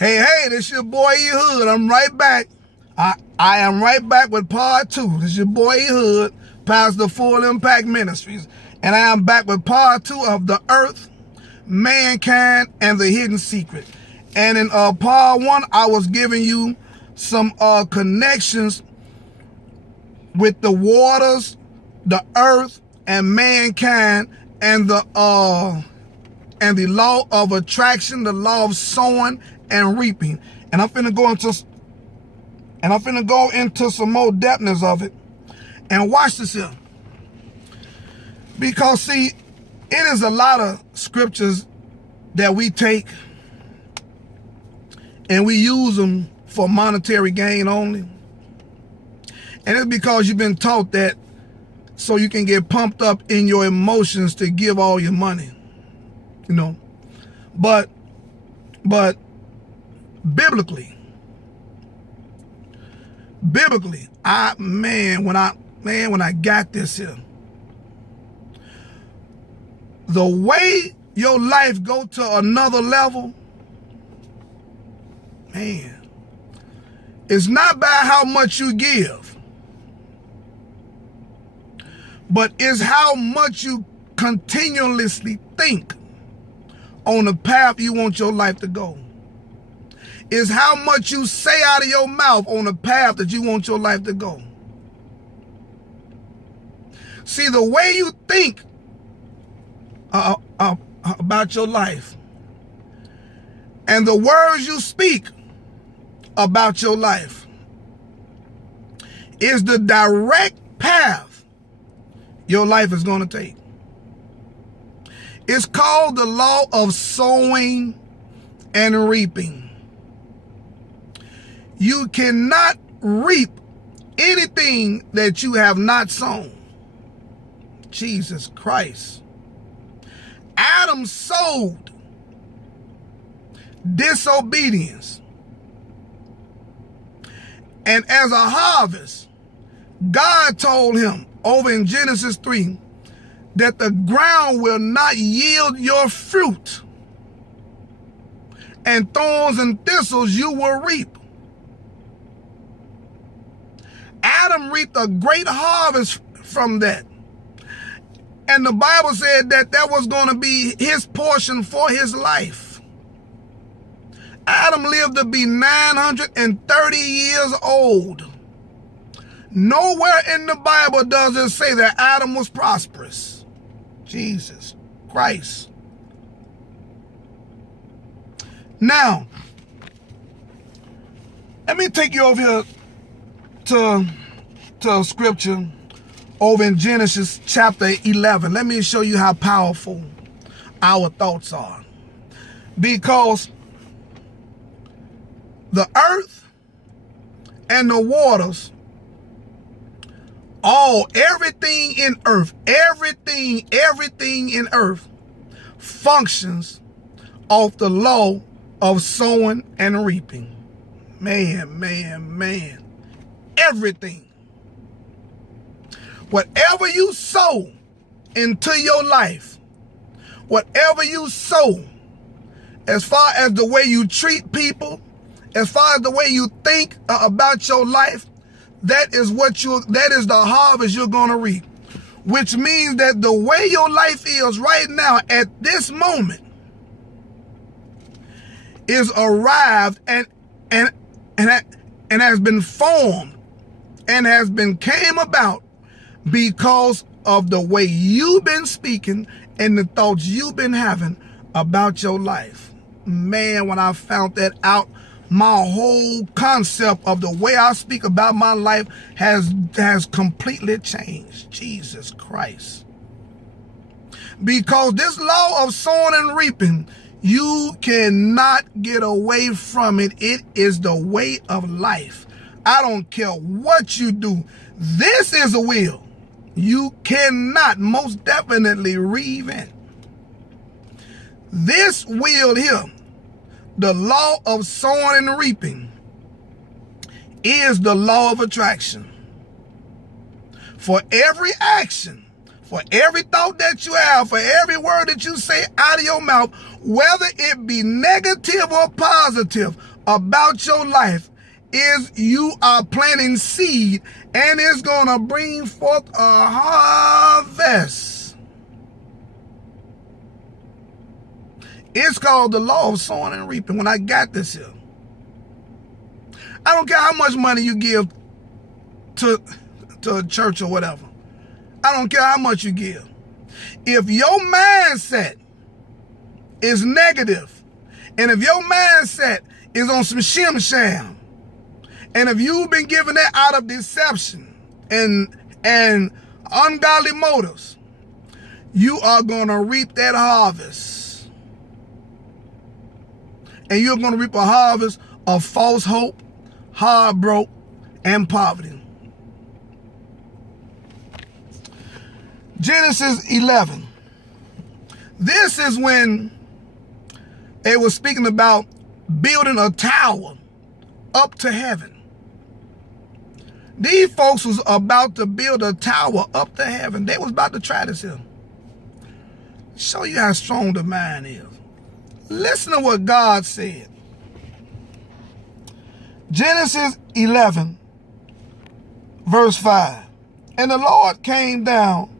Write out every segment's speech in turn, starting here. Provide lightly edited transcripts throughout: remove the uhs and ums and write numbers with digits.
Hey, this your boy Eryk. I'm right back. I am right back with part 2. This your boy Eryk, pastor of Full Impact Ministries. And I am back with part 2 of The Earth, Mankind, and the Hidden Secret. And in part 1, I was giving you some connections with the waters, the earth, and mankind, and the law of attraction, the law of sowing and reaping. And I'm finna go into some more depthness of it. And watch this here. Because see, it is a lot of scriptures that we take and we use them for monetary gain only. And it's because you've been taught that so you can get pumped up in your emotions to give all your money. You know. But biblically, when I got this here, the way your life go to another level, man, it's not by how much you give, but it's how much you continuously think on the path you want your life to go. It's how much you say out of your mouth on the path that you want your life to go. See, the way you think about your life and the words you speak about your life is the direct path your life is going to take. It's called the law of sowing and reaping. You cannot reap anything that you have not sown. Jesus Christ. Adam sowed disobedience. And as a harvest, God told him over in Genesis 3 that the ground will not yield your fruit, and thorns and thistles you will reap. Adam reaped a great harvest from that. And the Bible said that that was going to be his portion for his life. Adam lived to be 930 years old. Nowhere in the Bible does it say that Adam was prosperous. Jesus Christ. Now, let me take you over here to scripture over in Genesis chapter 11. Let me show you how powerful our thoughts are. Because the earth and the waters, everything in earth functions off the law of sowing and reaping. Man. Everything. Whatever you sow into your life, whatever you sow, as far as the way you treat people, as far as the way you think about your life, that is the harvest you're going to reap. Which means that the way your life is right now at this moment is arrived and has been formed and has been came about because of the way you've been speaking and the thoughts you've been having about your life. Man, when I found that out, my whole concept of the way I speak about my life has completely changed. Jesus Christ. Because this law of sowing and reaping, you cannot get away from it. It is the way of life. I don't care what you do. This is a will you cannot most definitely reinvent. This will here, the law of sowing and reaping, is the law of attraction. For every action, for every thought that you have, for every word that you say out of your mouth, whether it be negative or positive, about your life is you are planting seed, and it's going to bring forth a harvest. It's called the law of sowing and reaping. When I got this here, I don't care how much money you give to a church or whatever. I don't care how much you give. If your mindset is negative, and if your mindset is on some shim-sham, and if you've been giving that out of deception and ungodly motives, you are going to reap that harvest. And you're going to reap a harvest of false hope, heartbreak, and poverty. Genesis 11. This is when they were speaking about building a tower up to heaven. These folks was about to build a tower up to heaven. They was about to try this here. Show you how strong the mind is. Listen to what God said. Genesis 11, verse 5. And the Lord came down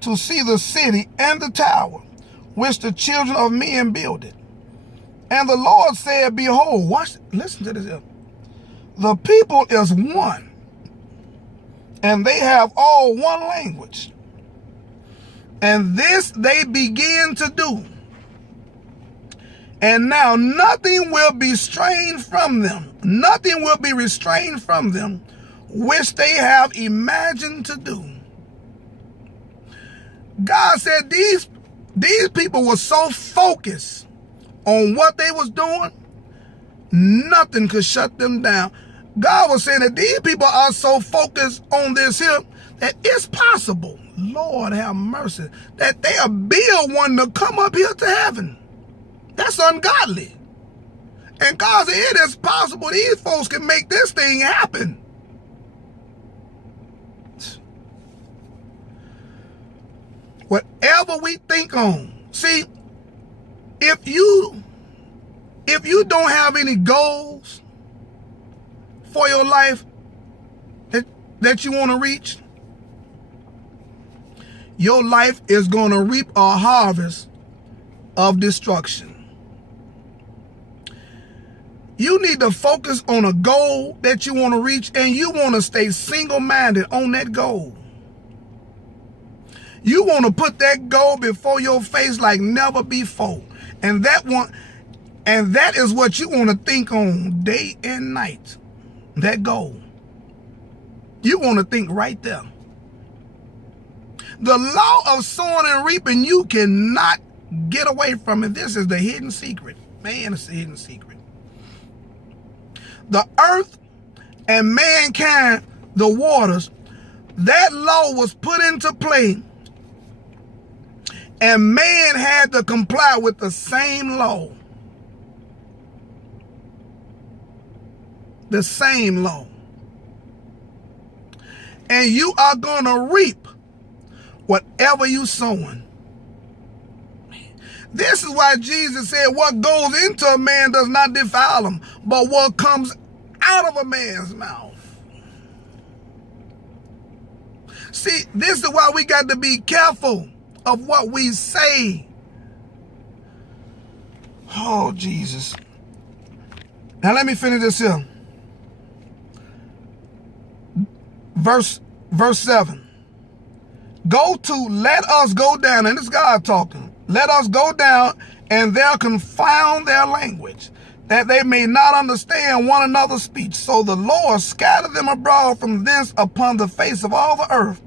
to see the city and the tower, which the children of men builded. And the Lord said, behold, listen to this here. The people is one, and they have all one language. And this they begin to do. And now nothing will be restrained from them. Nothing will be restrained from them, which they have imagined to do. God said these people were so focused on what they was doing, nothing could shut them down. God was saying that these people are so focused on this here that it's possible, Lord have mercy, that they'll build one to come up here to heaven. That's ungodly. And God said it is possible these folks can make this thing happen. Whatever we think on. See, if you don't have any goals for your life that you want to reach, your life is going to reap a harvest of destruction. You need to focus on a goal that you want to reach, and you want to stay single-minded on that goal. You want to put that goal before your face like never before. And that is what you want to think on day and night. That goal. You want to think right there. The law of sowing and reaping, you cannot get away from it. This is the hidden secret. Man, it's a hidden secret. The earth and mankind, the waters, that law was put into play, and man had to comply with the same law. The same law. And you are going to reap whatever you sowing. This is why Jesus said what goes into a man does not defile him, but what comes out of a man's mouth. See, this is why we got to be careful of what we say. Oh, Jesus. Now let me finish this here. Verse 7. Let us go down, and it's God talking. Let us go down, and there confound their language, that they may not understand one another's speech. So the Lord scattered them abroad from thence upon the face of all the earth,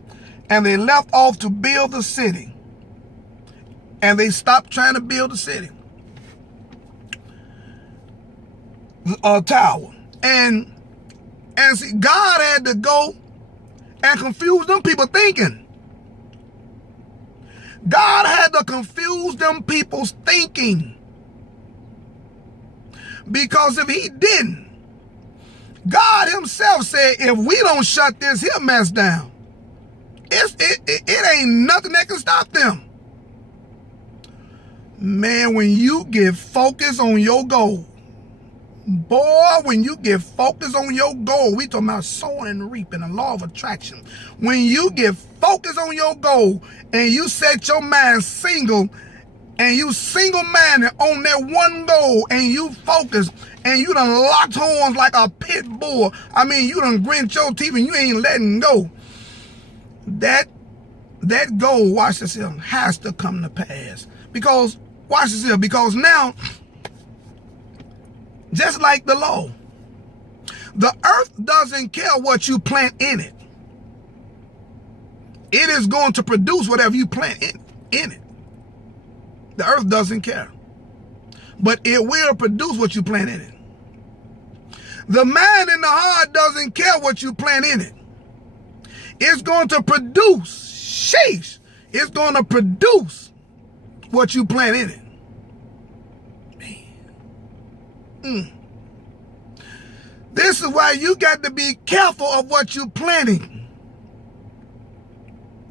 and they left off to build the city. And they stopped trying to build the city. A tower. And see, God had to go and confuse them people thinking. God had to confuse them people's thinking. Because if he didn't, God himself said, if we don't shut this here mess down, it ain't nothing that can stop them. Man, when you get focused on your goal, Boy, when you get focused on your goal, we talking about sowing and reaping, the law of attraction. When you get focused on your goal and you set your mind single, and you single-minded on that one goal, and you focus, and you done locked horns like a pit bull. I mean, you done grinched your teeth and you ain't letting go. That goal, watch this here, has to come to pass. Because, watch this here, because now, just like the law, the earth doesn't care what you plant in it. It is going to produce whatever you plant in it. The earth doesn't care. But it will produce what you plant in it. The mind and the heart doesn't care what you plant in it. It's going to produce, sheesh, it's going to produce what you plant in it. This is why you got to be careful of what you're planting.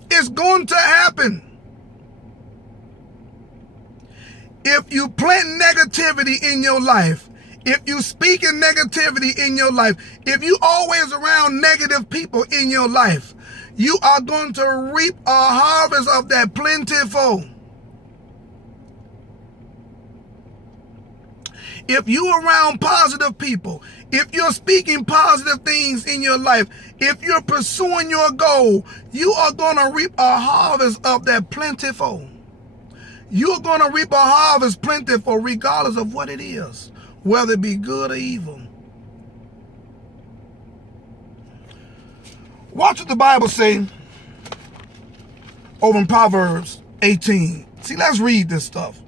It's going to happen. If you plant negativity in your life, if you speak in negativity in your life, if you always around negative people in your life, you are going to reap a harvest of that plentiful. If you're around positive people, if you're speaking positive things in your life, if you're pursuing your goal, you are going to reap a harvest of that plentiful. You're going to reap a harvest plentiful regardless of what it is, whether it be good or evil. Watch what the Bible say over in Proverbs 18. See, let's read this stuff.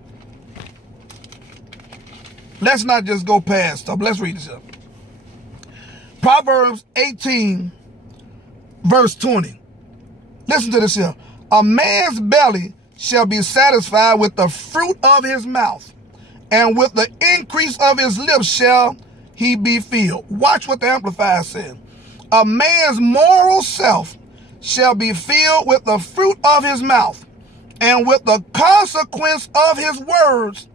Let's not just go past stuff. Let's read this up. Proverbs 18, verse 20. Listen to this here. A man's belly shall be satisfied with the fruit of his mouth, and with the increase of his lips shall he be filled. Watch what the Amplifier said. A man's moral self shall be filled with the fruit of his mouth, and with the consequence of his words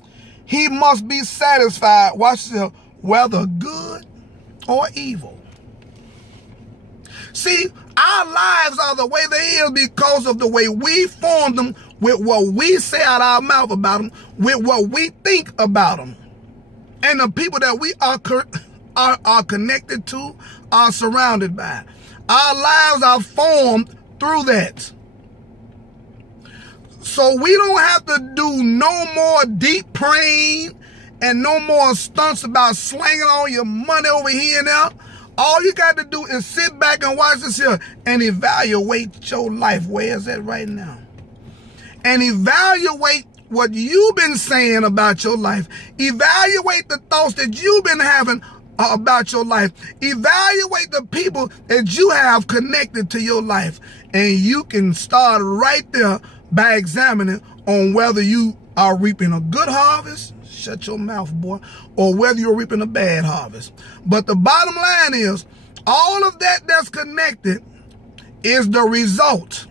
he must be satisfied, watch this, whether good or evil. See, our lives are the way they is because of the way we form them, with what we say out our mouth about them, with what we think about them. And the people that we are connected to, are surrounded by. Our lives are formed through that. So we don't have to do no more deep praying and no more stunts about slanging all your money over here and there. All you got to do is sit back and watch this here and evaluate your life. Where is that right now? And evaluate what you've been saying about your life. Evaluate the thoughts that you've been having about your life. Evaluate the people that you have connected to your life. And you can start right there by examining on whether you are reaping a good harvest, shut your mouth, boy, or whether you're reaping a bad harvest. But the bottom line is, all of that that's connected is the result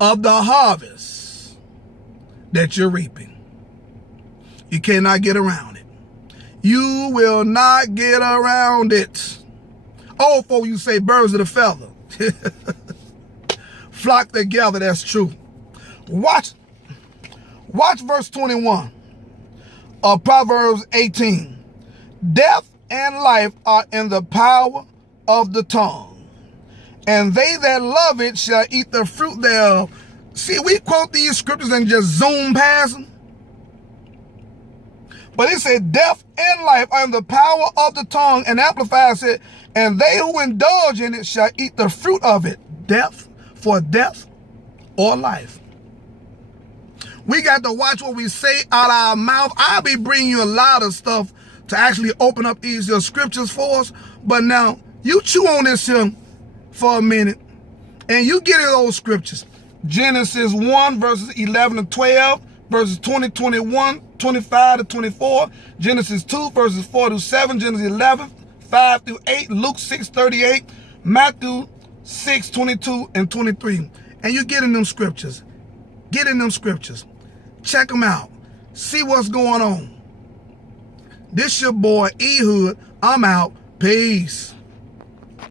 of the harvest that you're reaping. You cannot get around it. You will not get around it. Oh, for you say birds of the feather flock together, that's true. Watch verse 21 of Proverbs 18. Death and life are in the power of the tongue, and they that love it shall eat the fruit thereof. See, we quote these scriptures and just zoom past them. But it said death and life are in the power of the tongue, and Amplified said, and they who indulge in it shall eat the fruit of it. Death for death or life. We got to watch what we say out our mouth. I'll be bringing you a lot of stuff to actually open up these scriptures for us. But now, you chew on this here for a minute, and you get in those scriptures. Genesis 1, verses 11 to 12, verses 20, 21, 25 to 24, Genesis 2, verses 4 to 7, Genesis 11, 5 through 8, Luke 6, 38, Matthew 6, 22 and 23. And you get in them scriptures. Get in them scriptures. Check them out. See what's going on. This your boy Ehud. I'm out. Peace.